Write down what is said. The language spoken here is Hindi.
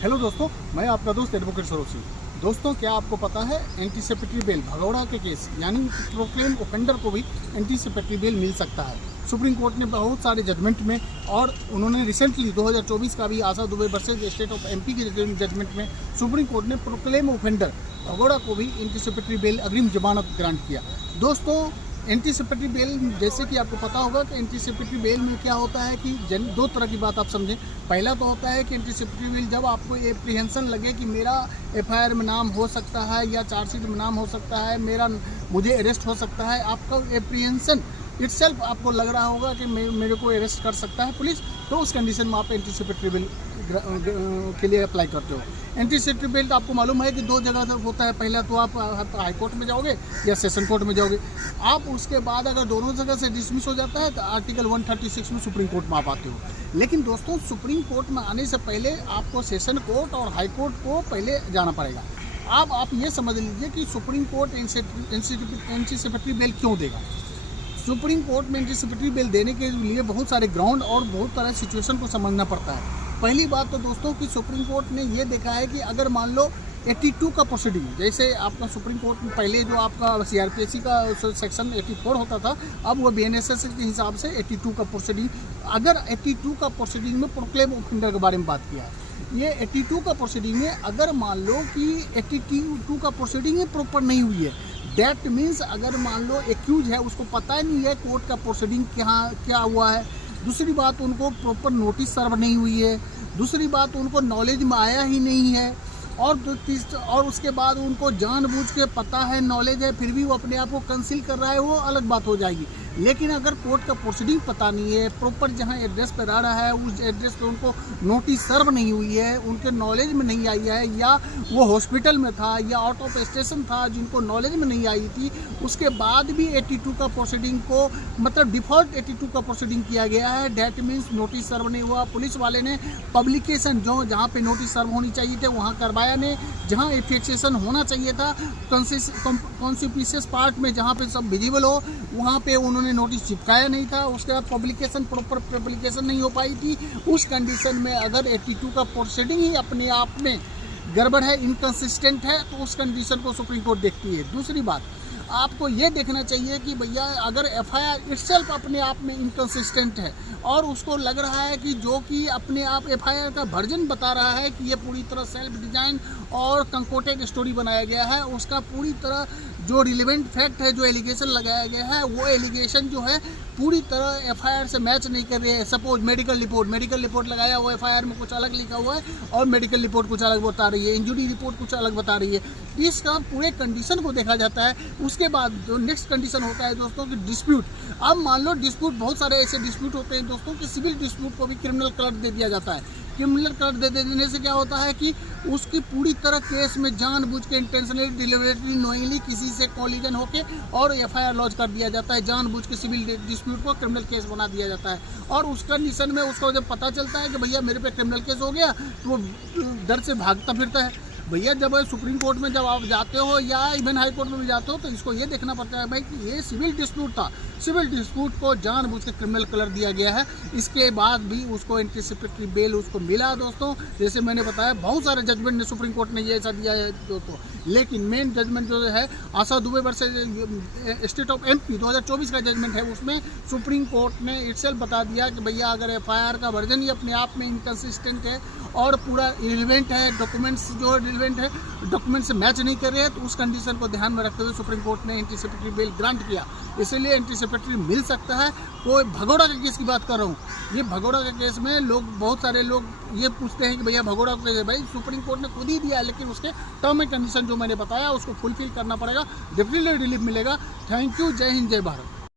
हेलो दोस्तों, मैं आपका दोस्त एडवोकेट सरोज सिंह। दोस्तों, क्या आपको पता है एंटीसिपेटरी बेल भगौड़ा के केस यानी प्रोक्लेम ऑफेंडर को भी एंटीसिपेटरी बेल मिल सकता है। सुप्रीम कोर्ट ने बहुत सारे जजमेंट में और उन्होंने रिसेंटली 2024 का भी Asha Dubey versus state of MP के जजमेंट में सुप्रीम कोर्ट ने प्रोक्लेम ऑफेंडर भगौड़ा को भी एंटीसिपेटरी बेल अग्रिम जमानत ग्रांट किया। दोस्तों, एंटीसिपेटरी बेल जैसे कि आपको पता होगा कि एंटीसिपेटरी बेल में क्या होता है कि दो तरह की बात आप समझें। पहला तो होता है कि एंटीसिपेटरी बेल जब आपको एप्रीहेंशन लगे कि मेरा एफआईआर में नाम हो सकता है या चार्जशीट में नाम हो सकता है, मुझे अरेस्ट हो सकता है, आपका एप्रीहेंशन इटसेल्फ आपको लग रहा होगा कि मेरे को अरेस्ट कर सकता है पुलिस, तो उस कंडीशन में आप एंटीसिपेटरी बेल के लिए अप्लाई करते हो। एंटीसिपेटरी बेल आपको मालूम है कि दो जगह से होता है। पहला तो आप हाई कोर्ट में जाओगे या सेशन कोर्ट में जाओगे। आप उसके बाद अगर दोनों जगह से डिसमिस हो जाता है तो आर्टिकल 136 में सुप्रीम कोर्ट में आप आते हो। लेकिन दोस्तों, सुप्रीम कोर्ट में आने से पहले आपको सेशन कोर्ट और हाई कोर्ट को पहले जाना पड़ेगा। अब आप ये समझ लीजिए कि सुप्रीम कोर्ट एंटीसिपेटरी बेल क्यों देगा। सुप्रीम कोर्ट में एंटीसिपेटरी बेल देने के लिए बहुत सारे ग्राउंड और बहुत तरह सिचुएशन को समझना पड़ता है। पहली बात तो दोस्तों कि सुप्रीम कोर्ट ने ये देखा है कि अगर मान लो 82 का प्रोसीडिंग, जैसे आपका सुप्रीम कोर्ट में पहले जो आपका सीआरपीसी का सेक्शन 84 होता था, अब वो बीएनएसएस के हिसाब से 82 का प्रोसीडिंग, अगर 82 का प्रोसीडिंग में प्रोक्लेम ऑफेंडर के बारे में बात किया, ये 82 का प्रोसीडिंग में अगर मान लो कि 82 का प्रोसीडिंग प्रॉपर नहीं हुई है, दैट मीन्स अगर मान लो एक्यूज है उसको पता ही नहीं है कोर्ट का प्रोसीडिंग क्या हुआ है। दूसरी बात, उनको प्रॉपर नोटिस सर्व नहीं हुई है। दूसरी बात, उनको नॉलेज में आया ही नहीं है। और उसके बाद उनको जानबूझ के पता है, नॉलेज है, फिर भी वो अपने आप को कंसील कर रहा है, वो अलग बात हो जाएगी। लेकिन अगर कोर्ट का प्रोसीडिंग पता नहीं है, प्रॉपर जहां एड्रेस पर रह रहा है उस एड्रेस पे उनको नोटिस सर्व नहीं हुई है, उनके नॉलेज में नहीं आई है, या वो हॉस्पिटल में था या आउट ऑफ स्टेशन था जिनको नॉलेज में नहीं आई थी, उसके बाद भी 82 का प्रोसीडिंग को मतलब डिफ़ॉल्ट 82 का प्रोसीडिंग किया गया है। डैट मीन्स नोटिस सर्व नहीं हुआ। पुलिस वाले ने पब्लिकेशन जहाँ पे नोटिस सर्व होनी चाहिए थे वहाँ करवाया नहीं, जहाँ एफिक्सेशन होना चाहिए था कॉन्स्पिशियस पार्ट में जहाँ पे सब विजिबल हो वहाँ पे उन्होंने नोटिस चिपकाया नहीं था। उसके बाद पब्लिकेशन प्रॉपर पब्लिकेशन नहीं हो पाई थी। उस कंडीशन में अगर 82 का प्रोसीडिंग ही अपने आप में गड़बड़ है, इनकंसिस्टेंट है, तो उस कंडीशन को सुप्रीम कोर्ट देखती है। दूसरी बात, आपको ये देखना चाहिए कि भैया अगर एफआईआर इटसेल्फ अपने आप में इनकंसिस्टेंट है और उसको लग रहा है कि जो कि अपने आप एफआईआर का वर्जन बता रहा है कि ये पूरी तरह सेल्फ डिजाइन और कंकोटेड स्टोरी बनाया गया है, उसका पूरी तरह जो रिलेवेंट फैक्ट है, जो एलिगेशन लगाया गया है, वो एलिगेशन जो है पूरी तरह एफआईआर से मैच नहीं कर रही है। सपोज मेडिकल रिपोर्ट लगाया हुआ एफआईआर में कुछ अलग लिखा हुआ है और मेडिकल रिपोर्ट कुछ अलग बता रही है, इंजरी रिपोर्ट कुछ अलग बता रही है। इसका पूरे कंडीशन को देखा जाता है। उसके बाद जो नेक्स्ट कंडीशन होता है दोस्तों कि डिस्प्यूट। अब मान लो डिस्प्यूट, बहुत सारे ऐसे डिस्प्यूट होते हैं दोस्तों कि सिविल डिस्प्यूट को भी क्रिमिनल कलर दे दिया जाता है। क्रिमिनल कलर दे देने से क्या होता है कि उसकी पूरी तरह केस में जानबूझ के इंटेंशनली डिलिबरेटली नोइंगली किसी से कॉलिजन होके और एफआईआर लॉन्च कर दिया जाता है। जानबूझ के सिविल डिस्प्यूट को क्रिमिनल केस बना दिया जाता है और उस कंडीशन में उसको जब पता चलता है कि भैया मेरे पे क्रिमिनल केस हो गया तो वो डर से भागता फिरता है। भैया जब सुप्रीम कोर्ट में जब आप जाते हो या इवन हाई कोर्ट में भी जाते हो तो इसको ये देखना पड़ता है भाई कि ये सिविल डिस्प्यूट था, सिविल डिस्प्यूट को जानबूझ के क्रिमिनल कलर दिया गया है। इसके बाद भी उसको एंटीसिपेटरी बेल उसको मिला दोस्तों। जैसे मैंने बताया बहुत सारे जजमेंट ने सुप्रीम कोर्ट ने ये ऐसा दिया है दोस्तों, लेकिन मेन जजमेंट जो है Asha Dubey versus state of MP 2024 का जजमेंट है, उसमें सुप्रीम कोर्ट ने इटसेल्फ बता दिया कि भैया अगर एफआईआर का वर्जन ही अपने आप में इनकंसिस्टेंट है और पूरा इरिलेवेंट है, डॉक्यूमेंट्स जो रिलेवेंट है डॉक्यूमेंट से मैच नहीं कर रहे हैं, तो उस कंडीशन को ध्यान में रखते हुए सुप्रीम कोर्ट ने एंटीसिपेटरी बेल ग्रांट किया। इसलिए एंटीसिपेटरी मिल सकता है। कोई भगौड़ा के केस की बात कर रहा हूँ, ये भगौड़ा के केस में बहुत सारे लोग ये पूछते हैं कि भैया भगौड़ा का केस, भाई सुप्रीम कोर्ट ने खुद ही दिया है, लेकिन उसके टर्म एंड कंडीशन जो मैंने बताया उसको फुलफिल करना पड़ेगा, डेफिनेटली रिलीफ मिलेगा। Thank you. जय हिंद, जय भारत।